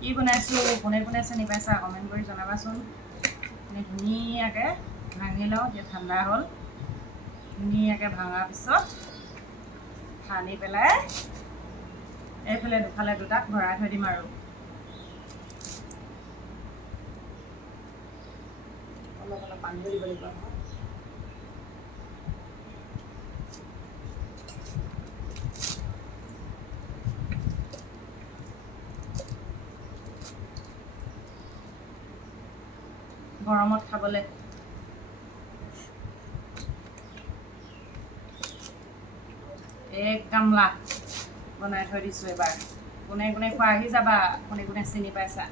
কি বনাইছোঁ কোনে কোনে চিনি পাইছা কমেণ্ট কৰি জনাবাচোন ধুনীয়াকৈ ভাঙি লওঁ এতিয়া ঠাণ্ডা হ'ল ধুনীয়াকৈ ভাঙাৰ পিছত সানি পেলাই এইফালে দুফালে দুটাত ভৰাই থৈ দিম আৰু অলপ অলপ পানী দিব লাগিব গৰমত খাবলৈ এক গামলা বনাই থৈ দিছোঁ এবাৰ কোনে কোনে খোৱা আহি যাবা কোনে কোনে চিনি পাইছা